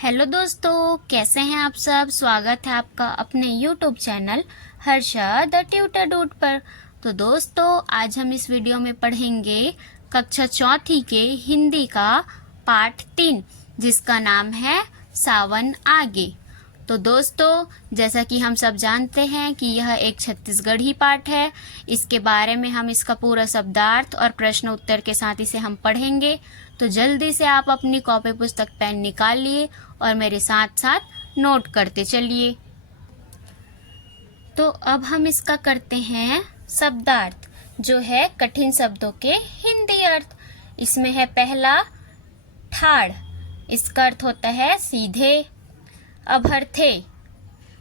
Hello दोस्तों, कैसे हैं आप सब। स्वागत है आपका अपने YouTube channel Harsha the tutor dude पर। तो दोस्तों, आज हम इस वीडियो में पढ़ेंगे कक्षा चौथी के हिंदी का पाठ 3, जिसका नाम है सावन आगे। तो दोस्तों, जैसा कि हम सब जानते हैं कि यह एक छत्तीसगढ़ी पाठ है। इसके बारे में हम इसका पूरा शब्दार्थ और प्रश्न उत्तर के साथ इसे हम पढ़ेंगे। तो जल्दी से आप अपनी कॉपी पुस्तक पेन निकाल लिए और मेरे साथ साथ नोट करते चलिए। तो अब हम इसका करते हैं शब्दार्थ, जो है कठिन शब्दों के हिंदी अर्थ। इसमें है पहला ठाड़। इसका अर्थ होता है सीधे। अभर्थे।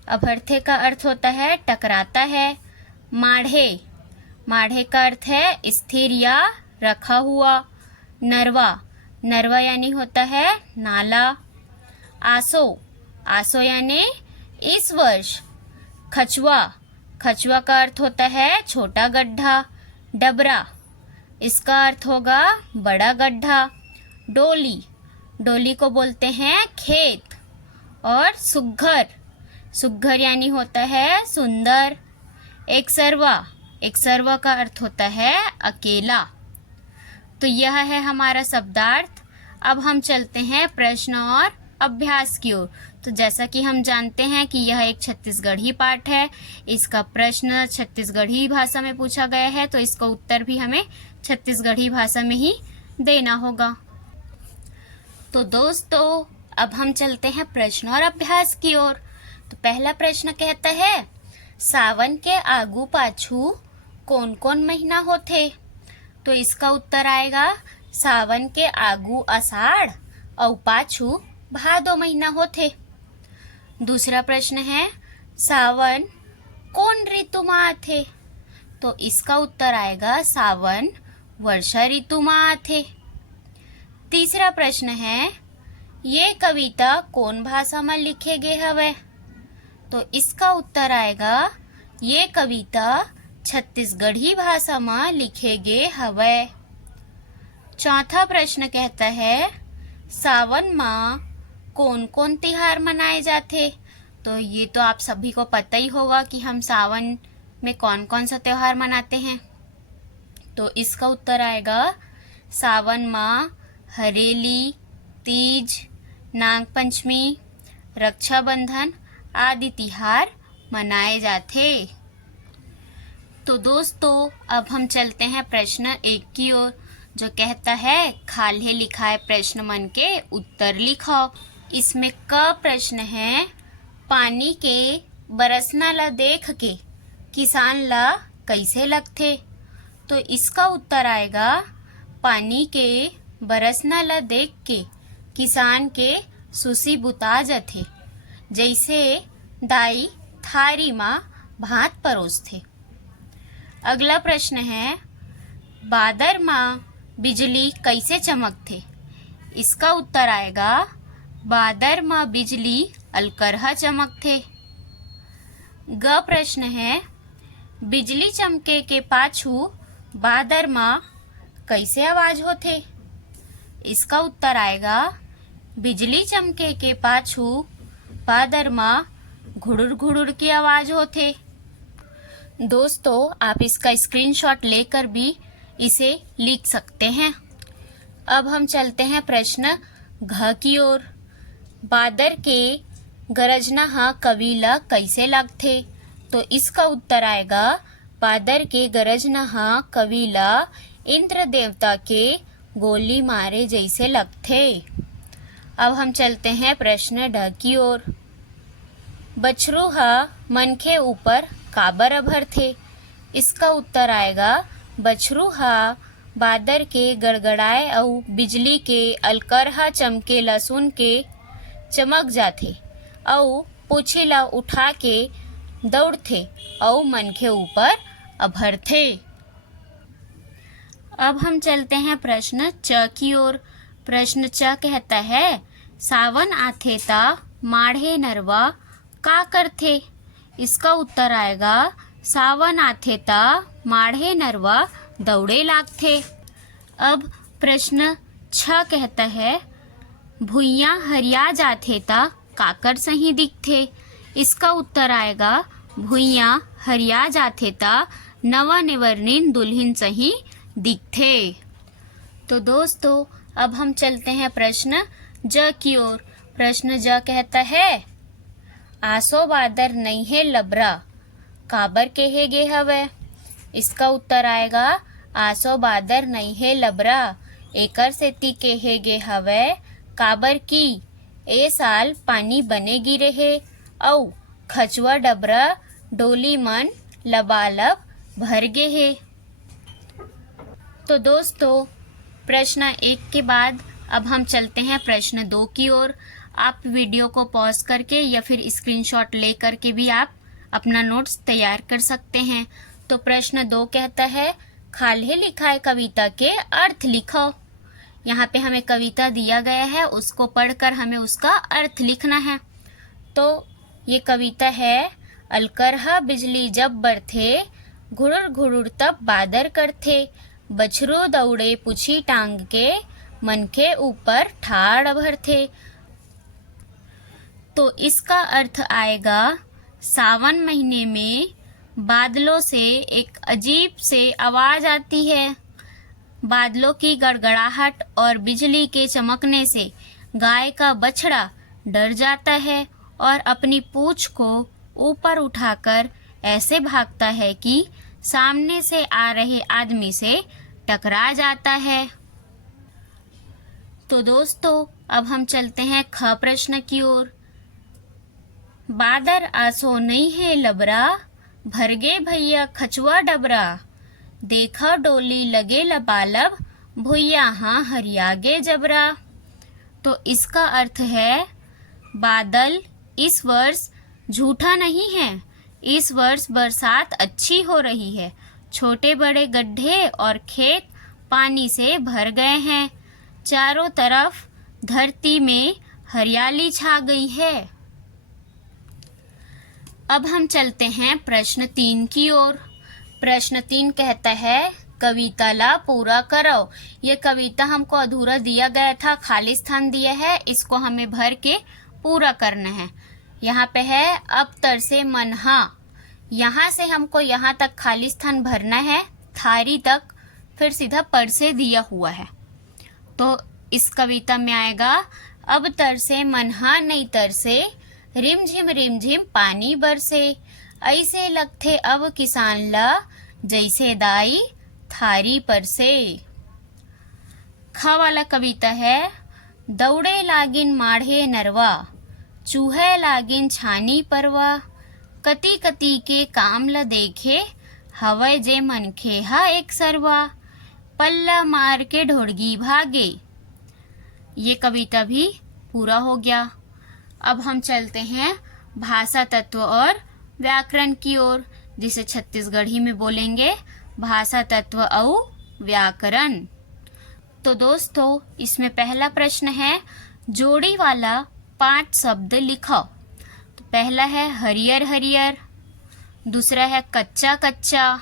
अभर्थे का अर्थ होता है टकराता है। माढ़े। माढ़े का अर्थ है स्थिर या रखा हुआ। नरवा। नरवा यानी होता है नाला। आसो। आसो यानी इस वर्ष। खचुआ। खचुआ का अर्थ होता है छोटा गड्ढा। डबरा। इसका अर्थ होगा बड़ा गड्ढा। डोली। डोली को बोलते हैं खेत। और सुघ्घर। सुघ्घर यानी होता है सुंदर। एकसरवा। एकसरवा का अर्थ होता है अकेला। तो यह है हमारा शब्दार्थ। अब हम चलते हैं प्रश्न और अभ्यास की ओर। तो जैसा कि हम जानते हैं कि यह एक छत्तीसगढ़ी पाठ है। इसका प्रश्न छत्तीसगढ़ी भाषा में पूछा गया है, तो इसका उत्तर भी हमें छत्तीसगढ़ी भाषा में ही देना होगा। तो दोस्तों, अब हम चलते हैं प्रश्न और अभ्यास की ओर। तो पहला प्रश्न कहता है, सावन के आगू पाछू कौन कौन महीना होथे। तो इसका उत्तर आएगा सावन के आगू आषाढ़ और पाछू भादो महीना होथे। दूसरा प्रश्न है, सावन कौन ऋतु में आथे। तो इसका उत्तर आएगा सावन वर्षा ऋतु में आथे। तीसरा प्रश्न है, ये कविता कौन भाषा में लिखे गे हवे। तो इसका उत्तर आएगा ये कविता छत्तीसगढ़ी भाषा में लिखे गे हवे। चौथा प्रश्न कहता है, सावन में कौन कौन त्योहार मनाए जाते। तो ये तो आप सभी को पता ही होगा कि हम सावन में कौन कौन सा त्योहार मनाते हैं। तो इसका उत्तर आएगा सावन में हरेली, तीज, नाग पंचमी, रक्षाबंधन आदि त्योहार मनाए जाते। तो दोस्तों, अब हम चलते हैं प्रश्न 1 की ओर, जो कहता है खाल्हे लिखाए प्रश्न मन के उत्तर लिखो। इसमें क प्रश्न है, पानी के बरसना ला देख के किसान ला कैसे लगथे। तो इसका उत्तर आएगा पानी के बरसना ला देख के किसान के सुसी बुता जाथे, जैसे दाई थारी माँ भात परोसथे। अगला प्रश्न है, बादर माँ बिजली कैसे चमकथे। इसका उत्तर आएगा बादर माँ बिजली अलकरहा चमकथे। ग प्रश्न है, बिजली चमके के पाछू बादर माँ कैसे आवाज होथे। इसका उत्तर आएगा बिजली चमके के पाछू बादर माँ घुड़ुर घुड़ुर की आवाज होथे। दोस्तों, आप इसका स्क्रीनशॉट लेकर भी इसे लिख सकते हैं। अब हम चलते हैं प्रश्न घ की ओर। बादर के गरजना हा कविला कैसे लगथे। तो इसका उत्तर आएगा बादर के गरजना हा कविला इंद्र देवता के गोली मारे जैसे लगथे। अब हम चलते हैं प्रश्न ढ की ओर। बछरू हा मनखे ऊपर काबर अभरथे। इसका उत्तर आएगा बछरू हा बादर के गड़गड़ाए और बिजली के अलकरहा चमके ला सुन के चमक जाथे और पूछी ला उठा के दौड़थे और मनखे ऊपर अभरथे। अब हम चलते हैं प्रश्न च की ओर। प्रश्न च कहता है, सावन आथे ता माढ़े नरवा का करथे। इसका उत्तर आएगा सावन आथे ता माढ़े नरवा दौड़े लागथे। अब प्रश्न 6 कहता है, भुइयां हरिया जाथे ता काकर सही दिखथे। इसका उत्तर आएगा भुइयां हरिया जाथे ता नवा निवर्णिन दुल्हन सही दिखथे। तो दोस्तों अब हम चलते हैं प्रश्न ज की ओर। प्रश्न ज कहता है आसो बादर नहीं है लबरा काबर कहे गे हवे। इसका उत्तर आएगा आसो बादर नहीं है लबरा एकर सेती कहे गे हवे काबर की ए साल पानी बनेगी रहे औ खचुआ डबरा डोली मन लबालब भर गे हे। तो दोस्तों प्रश्न 1 के बाद अब हम चलते हैं प्रश्न 2 की ओर। आप वीडियो को पॉज करके या फिर स्क्रीनशॉट ले करके भी आप अपना नोट्स तैयार कर सकते हैं। तो प्रश्न 2 कहता है खाले लिखाए कविता के अर्थ लिखो। यहाँ पे हमें कविता दिया गया है, उसको पढ़कर हमें उसका अर्थ लिखना है। तो ये कविता है अलकरहा बिजली जब बरथे घुरुर घुरुर तब बादर करथे बछरू दौड़े पूछी टांग के मन के ऊपर ठाड़ भरथे। तो इसका अर्थ आएगा सावन महीने में बादलों से एक अजीब से आवाज आती है। बादलों की गड़गड़ाहट और बिजली के चमकने से गाय का बछड़ा डर जाता है और अपनी पूंछ को ऊपर उठाकर ऐसे भागता है कि सामने से आ रहे आदमी से टकरा जाता है। तो दोस्तों अब हम चलते हैं ख प्रश्न की ओर। बादर आसो नहीं है लबरा भरगे भैया खचुआ डबरा देखा डोली लगे लबालब भुइया हाँ हरियागे जबरा। तो इसका अर्थ है बादल इस वर्ष झूठा नहीं है, इस वर्ष बरसात अच्छी हो रही है। छोटे बड़े गड्ढे और खेत पानी से भर गए हैं, चारों तरफ धरती में हरियाली छा गई है। अब हम चलते हैं प्रश्न 3 की ओर। प्रश्न 3 कहता है कविता ला पूरा करो। ये कविता हमको अधूरा दिया गया था, खाली स्थान दिया है, इसको हमें भर के पूरा करना है। यहाँ पे है अब तर से मनहा, यहाँ से हमको यहाँ तक खाली स्थान भरना है, थारी तक फिर सीधा पर से दिया हुआ है। तो इस कविता में आएगा अब तर से मनहा नहीं तर से रिम झिम पानी बरसे ऐसे लगथे अब किसान ला जैसे दाई थारी पर से। ख वाला कविता है दौड़े लागिन माढ़े नरवा चूहे लागिन छानी परवा कती कती के काम ल देखे हवय जे मनखे हा एक सरवा पल्ला मार के ढोड़गी भागे। ये कविता भी पूरा हो गया। अब हम चलते हैं भाषा तत्व और व्याकरण की ओर, जिसे छत्तीसगढ़ी में बोलेंगे भाषा तत्व और व्याकरण। तो दोस्तों इसमें पहला प्रश्न है जोड़ी वाला 5 शब्द लिखो। तो पहला है हरियर हरियर, दूसरा है कच्चा कच्चा,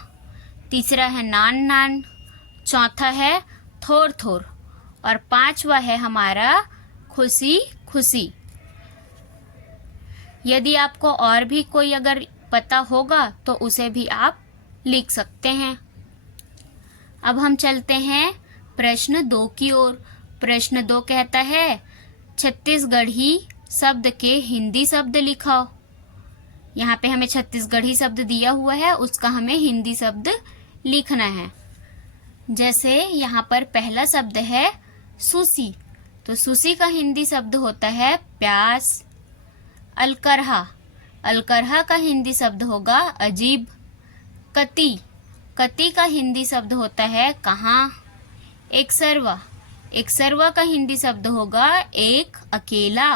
तीसरा है नान नान, चौथा है थोर थोर और 5वां है हमारा खुशी खुशी। यदि आपको और भी कोई अगर पता होगा तो उसे भी आप लिख सकते हैं। अब हम चलते हैं प्रश्न 2 की ओर। प्रश्न 2 कहता है छत्तीसगढ़ी शब्द के हिंदी शब्द लिखो। यहाँ पे हमें छत्तीसगढ़ी शब्द दिया हुआ है, उसका हमें हिंदी शब्द लिखना है। जैसे यहाँ पर पहला शब्द है सुसी, तो सुसी का हिंदी शब्द होता है प्यास। अलकरहा, अलकरहा का हिंदी शब्द होगा अजीब। कती, कती का हिंदी शब्द होता है कहाँ। एकसरवा, एकसरवा का हिंदी शब्द होगा एक अकेला।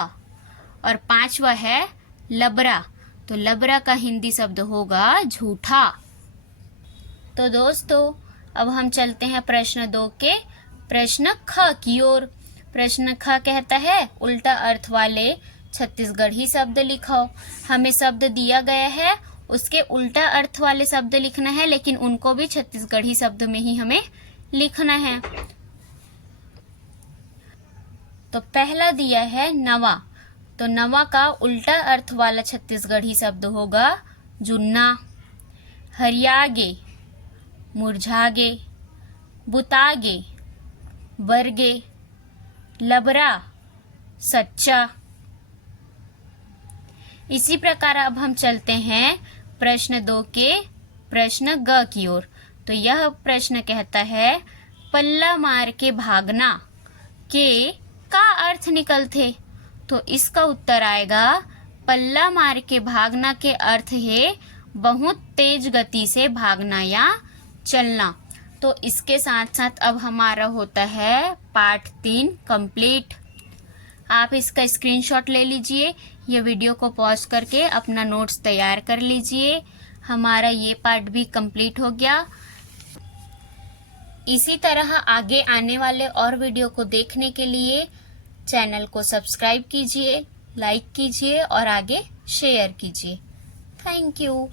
और 5वां है लबरा, तो लबरा का हिंदी शब्द होगा झूठा। तो दोस्तों अब हम चलते हैं प्रश्न 2 के प्रश्न ख की ओर। प्रश्न ख कहता है उल्टा अर्थ वाले छत्तीसगढ़ी शब्द लिखो। हमें शब्द दिया गया है, उसके उल्टा अर्थ वाले शब्द लिखना है, लेकिन उनको भी छत्तीसगढ़ी शब्द में ही हमें लिखना है। तो पहला दिया है नवा, तो नवा का उल्टा अर्थ वाला छत्तीसगढ़ी शब्द होगा जुन्ना। हरियागे, मुरझागे, बुतागे, बरगे, लबरा, सच्चा। इसी प्रकार अब हम चलते हैं प्रश्न 2 के प्रश्न ग की ओर। तो यह प्रश्न कहता है पल्ला मार के भागना के का अर्थ निकलते। तो इसका उत्तर आएगा पल्ला मार के भागना के अर्थ है बहुत तेज गति से भागना या चलना। तो इसके साथ साथ अब हमारा होता है पार्ट 3 कंप्लीट। आप इसका स्क्रीनशॉट ले लीजिए, ये वीडियो को पॉज करके अपना नोट्स तैयार कर लीजिए। हमारा ये पार्ट भी कंप्लीट हो गया। इसी तरह आगे आने वाले और वीडियो को देखने के लिए चैनल को सब्सक्राइब कीजिए, लाइक कीजिए और आगे शेयर कीजिए। Thank you.